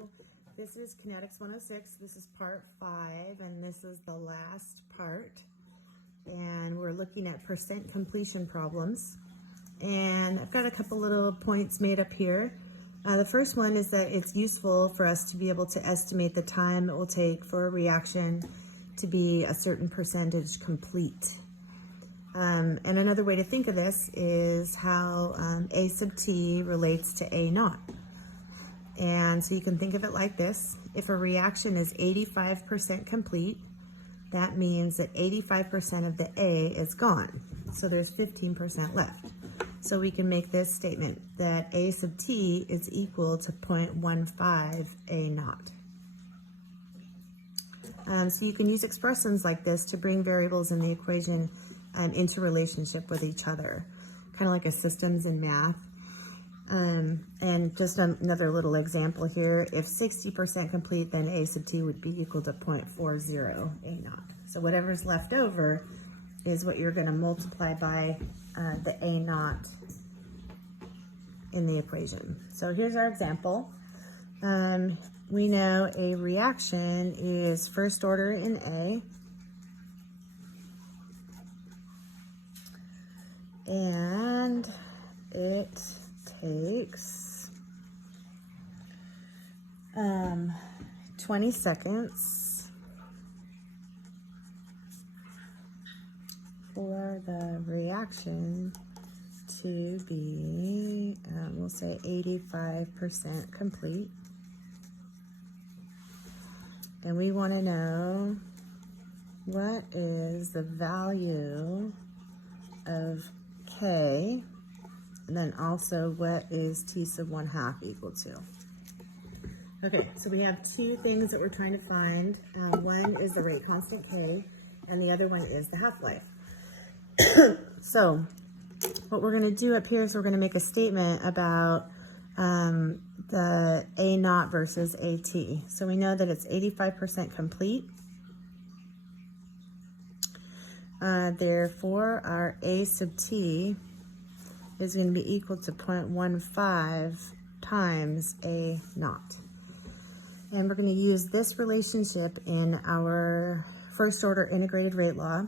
Hello, this is Kinetics 106. This is part 5, and this is the last part. And we're looking at percent completion problems. And I've got a couple little points made up here. The first one is that it's useful for us to be able to estimate the time it will take for a reaction to be a certain percentage complete. And another way to think of this is how A sub t relates to A naught. And so you can think of it like this. If a reaction is 85% complete, that means that 85% of the A is gone. So there's 15% left. So we can make this statement that A sub t is equal to 0.15 A naught. So you can use expressions like this to bring variables in the equation into relationship with each other, kind of like a systems in math. And just another little example here, if 60% complete, then A sub t would be equal to 0.40 A naught. So whatever's left over is what you're going to multiply by the A naught in the equation. So here's our example. We know a reaction is first order in A, and it takes 20 seconds for the reaction to be, we'll say 85% complete. And we want to know what is the value of K, and then also what is T sub 1/2 equal to. Okay, so we have two things that we're trying to find. One is the rate constant K, and the other one is the half-life. So what we're going to do up here is we're going to make a statement about the A naught versus AT. So we know that it's 85% complete. Therefore, our A sub t is going to be equal to 0.15 times A naught. And we're going to use this relationship in our first order integrated rate law.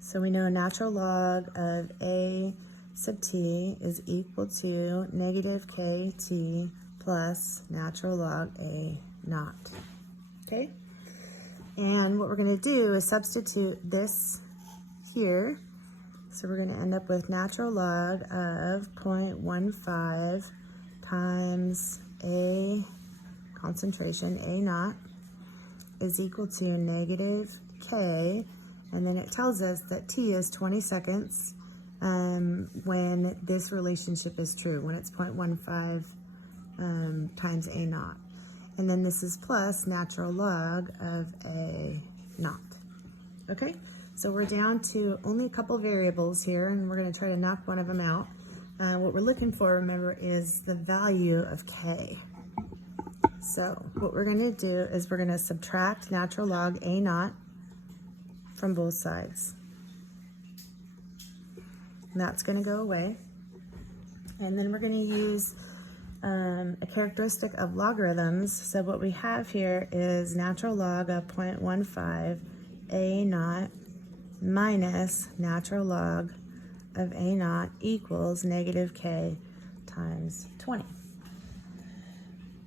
So we know natural log of A sub t is equal to negative kt plus natural log A naught. Okay? And what we're going to do is substitute this here. So we're going to end up with natural log of 0.15 times A concentration, A naught, is equal to negative K, and then it tells us that T is 20 seconds when this relationship is true, when it's 0.15 times A naught. And then this is plus natural log of A naught. Okay? So we're down to only a couple variables here, and we're going to try to knock one of them out. What we're looking for, remember, is the value of K. So what we're going to do is we're going to subtract natural log A naught from both sides. And that's going to go away. And then we're going to use a characteristic of logarithms. So what we have here is natural log of 0.15 A naught minus natural log of A naught equals negative K times 20.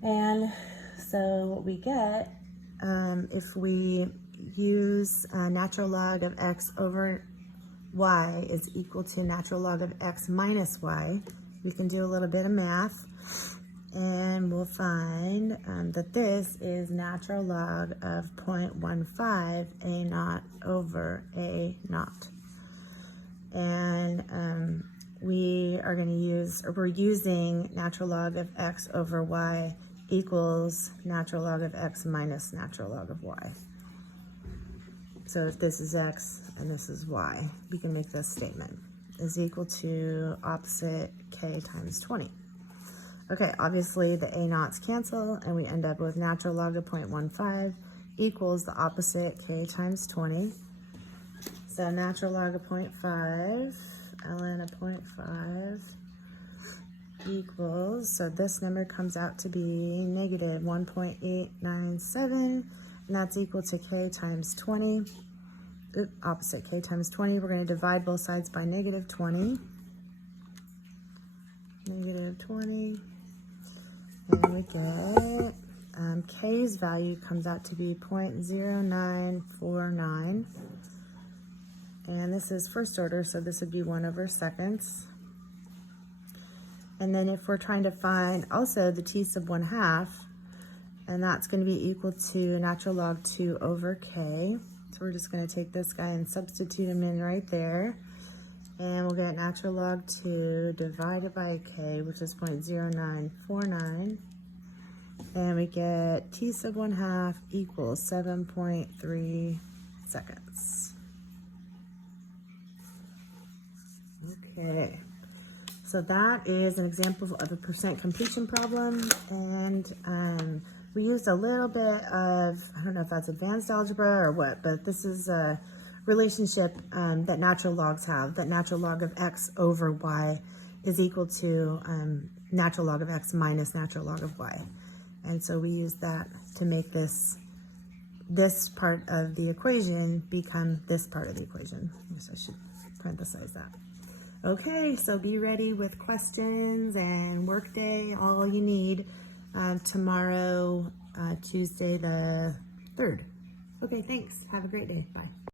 And so what we get, if we use natural log of x over y is equal to natural log of x minus y, we can do a little bit of math, and we'll find that this is natural log of 0.15 A naught over A naught. And we are going to use, or we're using natural log of x over y equals natural log of x minus natural log of y. So if this is x and this is y, we can make this statement is equal to opposite K times 20. Okay, obviously the A naughts cancel, and we end up with natural log of 0.15 equals the opposite K times 20. So natural log of 0.5, ln of 0.5 equals, so this number comes out to be negative 1.897, and that's equal to k times 20. Opposite, k times 20. We're going to divide both sides by negative 20. Negative 20. And we get k's value comes out to be 0.0949. And this is first order, so this would be 1/seconds. And then if we're trying to find also the t sub 1/2, and that's going to be equal to natural log 2 over k. So we're just going to take this guy and substitute him in right there. And we'll get natural log 2 divided by k, which is 0.0949. And we get t sub 1/2 equals 7.3 seconds. Okay. So that is an example of a percent completion problem, and we used a little bit of, I don't know if that's advanced algebra or what, but this is a relationship that natural logs have, that natural log of x over y is equal to natural log of x minus natural log of y. And so we use that to make this part of the equation become this part of the equation. I guess I should parenthesize that. Okay, so be ready with questions and workday, all you need tomorrow, Tuesday the 3rd. Okay, thanks. Have a great day. Bye.